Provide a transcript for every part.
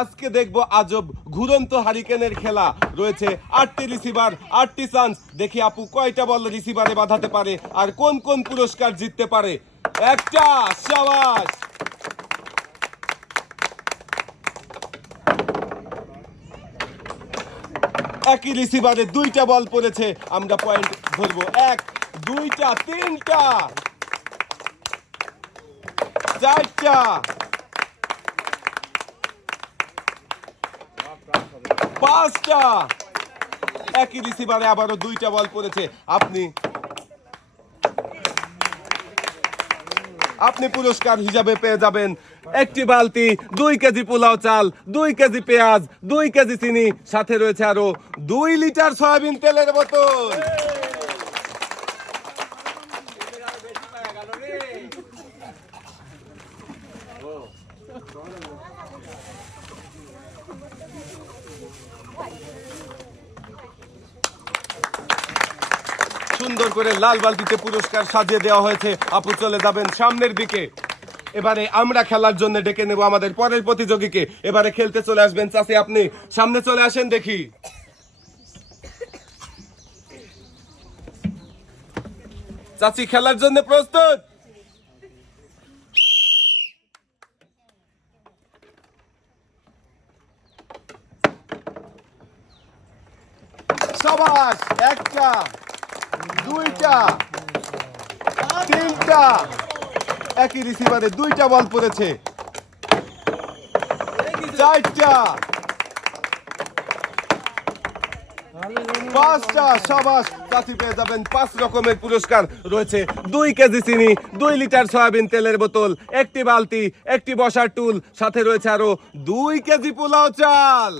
আজকে দেখব আজব ঘুরন্ত হারিকেনের খেলা। রয়েছে আটটি রিসিভার আটটি চান্স দেখি আপু, কয়টা বল রিসিভারে বাঁধাতে পারে আর কোন কোন পুরস্কার জিততে পারে? একটা, সাবাস! একই রিসিভারে দুইটা বল পড়েছে। আমরা পয়েন্ট ধরবো। এক, দুইটা, তিনটা। চারটা। পাঁচটা। একই রিসিভারে আবারও দুইটা বল পড়েছে আপনি আপনি পুরস্কার হিসাবে পেয়ে যাবেন একটি বালতি, দুই কেজি পোলাও চাল, দুই কেজি পেঁয়াজ, দুই কেজি চিনি, সাথে রয়েছে আরও দুই লিটার সয়াবিন তেলের বোতল সুন্দর করে লাল বালতিতে পুরস্কার সাজিয়ে দেওয়া হয়েছে। আপু চলে যাবেন সামনের দিকে। এবারে আমরা খেলার জন্য ডেকে নেব আমাদের পরের প্রতিযোগীকে। এবারে খেলতে চলে আসবেন চাষি আপনি সামনে চলে আসেন দেখি। চাচি, খেলার জন্য প্রস্তুত? সবাস, একটা। দুইটা, তিনটা। একই রিসিভারে দুইটা বল পড়েছে। চারটা। পাঁচটা পেয়ে যাবেন। পাঁচ রকমের পুরস্কার রয়েছে। দুই কেজি চিনি, দুই লিটার সয়াবিন তেলের বোতল, একটি বালতি, একটি বসার টুল, সাথে রয়েছে আরও দুই কেজি পোলাও চাল।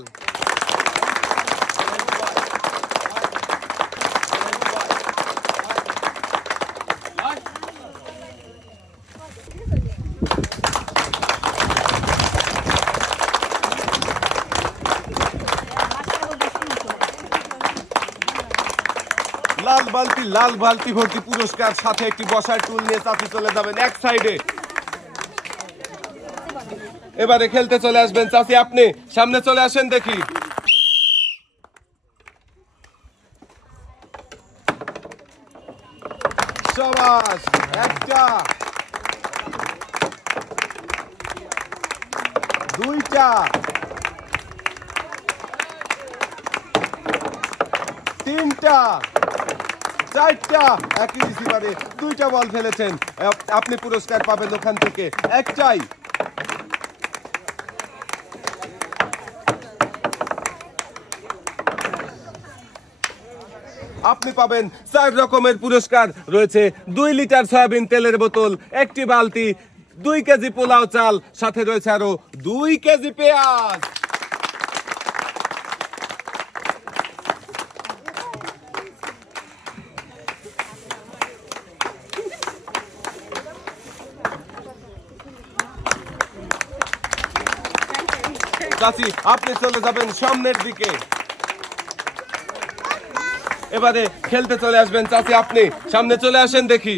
লাল বালতি লাল বালতি ভর্তি পুরস্কার সাথে একটি বসার টুল নিয়ে চাচি চলে যাবেন এক সাইডে এবারে খেলতে চলে আসবেন চাচি, আপনি সামনে চলে আসেন দেখি। একটা। দুইটা। তিনটা। চারটা। একই রিসিভারে দুইটা বল ফেলেছেন। আপনি পুরস্কার পাবেন ওখান থেকে। একটাই। আপনি পাবেন চার রকমের পুরস্কার। রয়েছে দুই লিটার সয়াবিন তেলের বোতল, একটি বালতি, দুই কেজি পোলাও চাল, সাথে রয়েছে আরও দুই কেজি পেঁয়াজ। চাচি, আপনি চলে যাবেন সামনের দিকে। এবারে খেলতে চলে আসবেন চাচি, আপনি সামনে চলে আসেন দেখি।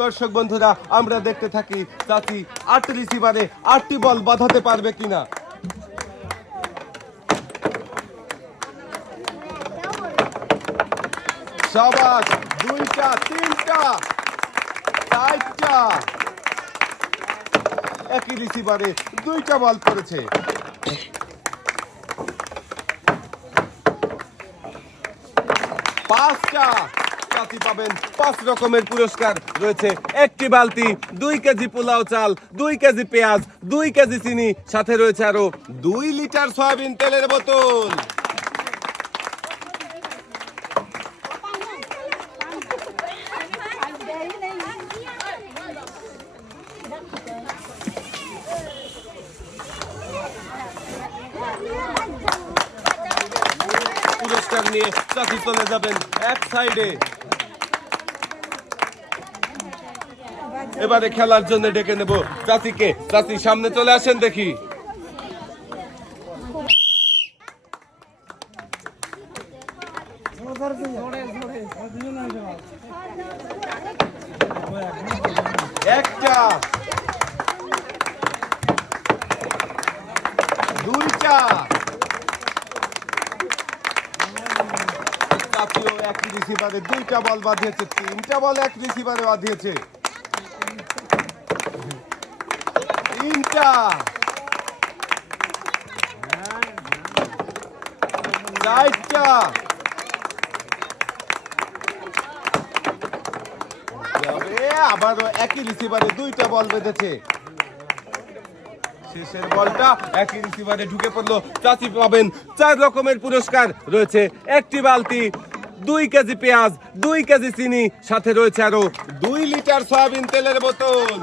দর্শক বন্ধুরা, আমরা দেখতে থাকি চাচি আট রিসিভারে আটটি বল বাঁধাতে পারবে কিনা। সবাস, দুইটা, তিনটা, চারটা। একই রিসিভারে দুইটা বল পড়েছে পাঁচটা। পাবেন। পাঁচ রকমের পুরস্কার রয়েছে। একটি বালতি, দুই কেজি পোলাও চাল, দুই কেজি পেঁয়াজ, দুই কেজি চিনি, সাথে রয়েছে আরও দুই লিটার সয়াবিন তেলের বোতল পুরস্কার নিয়ে চাচি চলে যাবেন এক সাইডে। এবারে খেলার জন্য ডেকে নেব চাচিকে। চাচি সামনে চলে আসেন দেখি একটা চারটা রিসিভারে দুইটা বল বাঁধিয়েছে, তিনটা বল এক রিসিভারে বাঁধিয়েছে। তিনটা। চারটা। আবারও একই রিসিভারে দুইটা বল বেঁধেছে। শেষের বলটা একই রিসিভারে ঢুকে পড়ল। চাচি পাবেন চার রকমের পুরস্কার রয়েছে। একটি বালতি দুই কেজি পেঁয়াজ, দুই কেজি চিনি, সাথে রয়েছে আরও দুই লিটার সয়াবিন তেলের বোতল।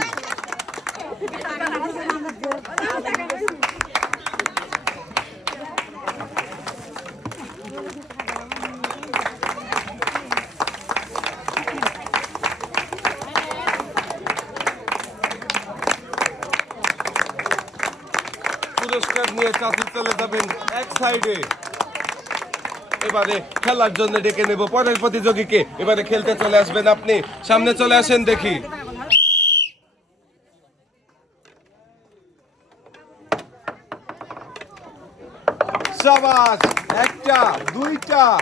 পুরস্কার নিয়ে চাচি চলে যাবেন এক সাইডে এবারে খেলার জন্য ডেকে নেব পরের প্রতিযোগীকে। এবারে খেলতে চলে আসবেন আপনি। সামনে চলে আসেন দেখি। একটা, দুইটা।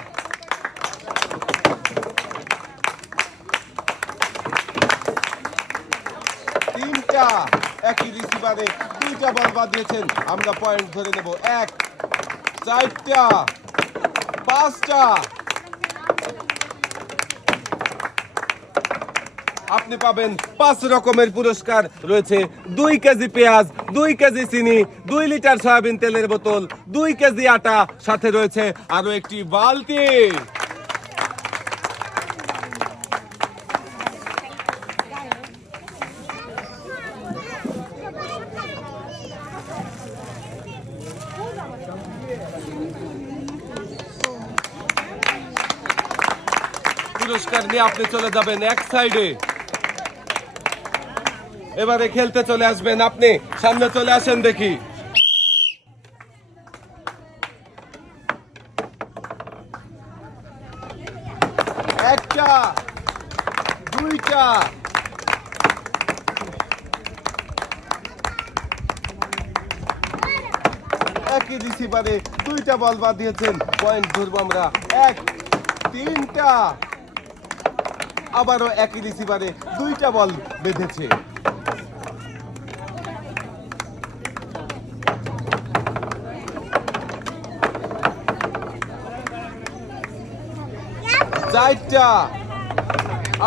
তিনটা। একই রিসিভারে দুইটা বল বাদ দিয়েছেন। আমরা পয়েন্ট ধরে নেব। এক, চারটা। পাঁচটা। আপনি পাবেন পাঁচ রকমের পুরস্কার রয়েছে। দুই কেজি পেঁয়াজ, দুই কেজি চিনি, দুই লিটার সয়াবিন তেলের বোতল, দুই কেজি আটা সাথে রয়েছে আরও একটি বালতি। নিয়ে আপনি চলে যাবেন এক সাইডে এবারে খেলতে চলে আসবেন আপনি। সামনে চলে আসেন দেখি। একটা, দুইটা। একই রিসিভারে দুইটা বল বাদ দিয়েছেন পয়েন্ট ধরবো আমরা। এক, তিনটা। আবারও একই রিসিভারে দুইটা বল বেঁধেছে।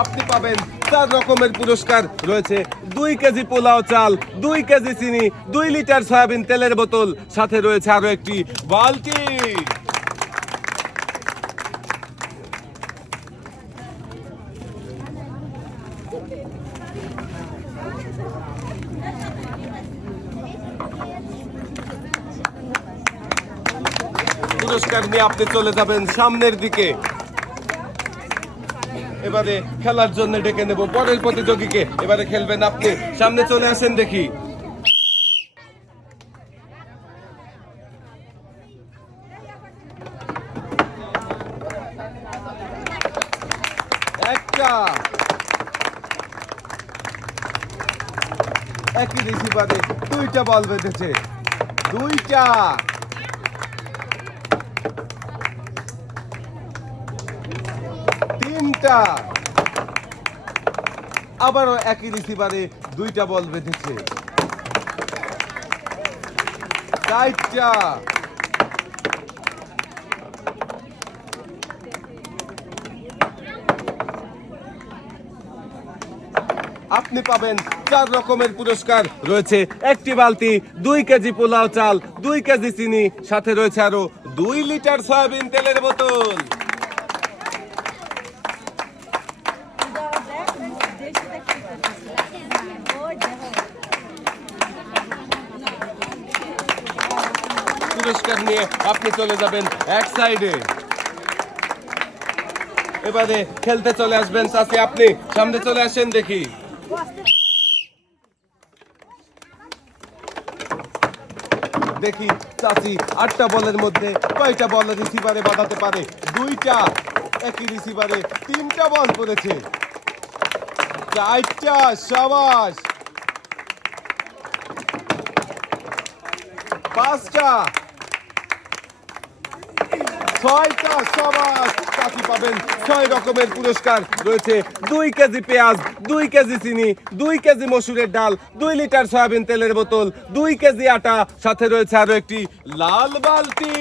আপনি পাবেন চার রকমের পুরস্কার রয়েছে। দুই কেজি পোলাও চাল, দুই কেজি চিনি, দুই লিটার সয়াবিন তেলের বোতল, সাথে রয়েছে আরও একটি বালতি। পুরস্কার নিয়ে আপনি চলে যাবেন সামনের দিকে। এবারে খেলার জন্য ডেকে নেব পরের প্রতিযোগীকে। এবারে খেলবেন আপনি। সামনে চলে আসেন দেখি। একটা। একই রিসিভারে দুইটা বল বেঁধেছে। দুইটা। তিনটা আবারও একই রিসিভারে দুইটা বল বেঁধেছে। চারটা। আপনি পাবেন চার রকমের পুরস্কার। রয়েছে একটি বালতি, দুই কেজি পোলাও চাল, দুই কেজি চিনি, সাথে রয়েছে আরও দুই লিটার সয়াবিন তেলের বোতল। নিয়ে আপনি চলে যাবেন এক সাইডে। এবারে খেলতে চলে আসবেন চাচি, আপনি সামনে চলে আসেন দেখি। দেখি চাচি, আটটা বলের মধ্যে কয়টা বল রিসিভারে বাঁধাতে পারে? দুইটা। একই রিসিভারে তিনটা বল পড়েছে চারটা, সাবাস। পাঁচটা। ছয়টা সবাস চাচি পাবেন। ছয় রকমের পুরস্কার রয়েছে। দুই কেজি পেঁয়াজ, দুই কেজি চিনি, দুই কেজি মসুরের ডাল, দুই লিটার সয়াবিন তেলের বোতল, দুই কেজি আটা। সাথে রয়েছে আরও একটি লাল বালতি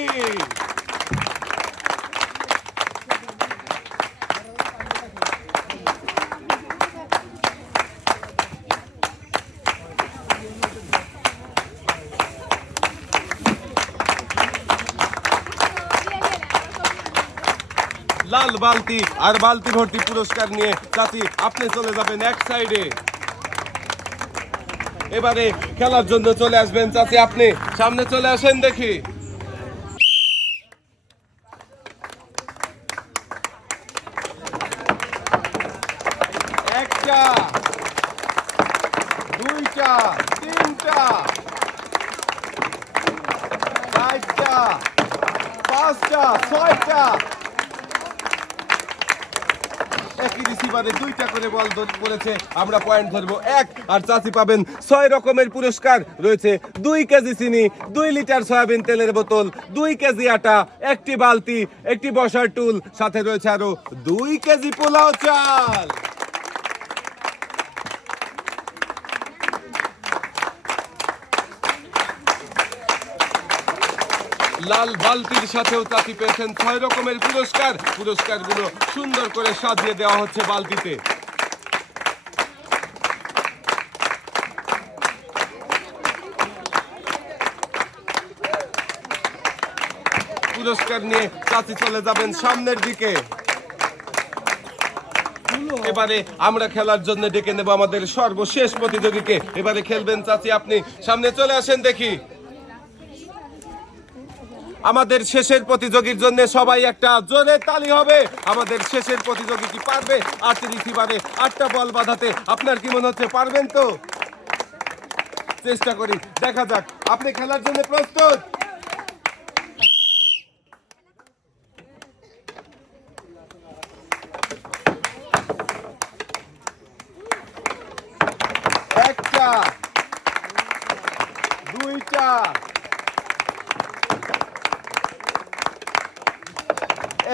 লাল বালতি আর বালতি ভর্তি পুরস্কার নিয়ে চাচি, আপনি চলে যাবেন এক সাইডে এবারে খেলার জন্য চলে আসবেন চাচি, আপনি সামনে চলে আসেন দেখি। ছয়টা একই রিসিভারে দুইটা করে বল করেছে। আমরা পয়েন্ট ধরবো এক, আর চাষি পাবেন ছয় রকমের পুরস্কার। রয়েছে দুই কেজি চিনি, দুই লিটার সয়াবিন তেলের বোতল, দুই কেজি আটা, একটি বালতি, একটি বসার টুল, সাথে রয়েছে আরও দুই কেজি পোলাও চাল। লাল বালতির সাথেও চাচি পেয়েছেন ছয় রকমের পুরস্কার। পুরস্কারগুলো সুন্দর করে সাজিয়ে দেওয়া হচ্ছে বালতিতে। পুরস্কার নিয়ে চাচি চলে যাবেন সামনের দিকে। এবারে আমরা খেলার জন্য ডেকে নেব আমাদের সর্বশেষ প্রতিযোগীকে। এবারে খেলবেন চাচি আপনি। সামনে চলে আসেন দেখি। আমাদের শেষের প্রতিযোগীর জন্য সবাই একটা জোরে তালি হবে। আমাদের শেষের প্রতিযোগী কি পারবে? আট রিসিভারে আটটা বল বাঁধাতে আপনার কি মনে হচ্ছে, পারবেন তো? চেষ্টা করি, দেখা যাক। আপনি খেলার জন্য প্রস্তুত একটা দুইটা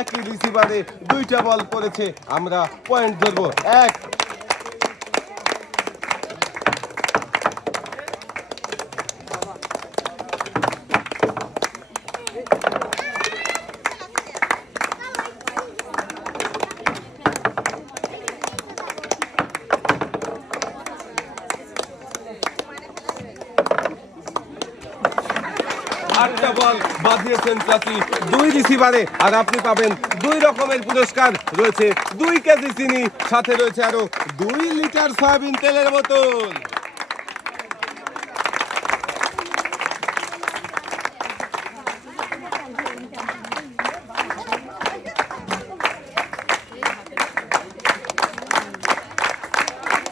একই রিসিভারে দুইটা বল করেছে। আমরা পয়েন্ট ধরবো। এক বল বাঁধিয়েছেন চাচি দুই রিসিভারে আর আপনি পাবেন দুই রকমের পুরস্কার। রয়েছে দুই কেজি চিনি, সাথে রয়েছে আরও দুই লিটার সয়াবিন তেলের বোতল।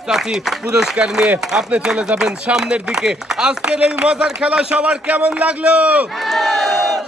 চাচি পুরস্কার নিয়ে আপনি চলে যাবেন সামনের দিকে। আজকের এই মজার খেলা সবার কেমন লাগল?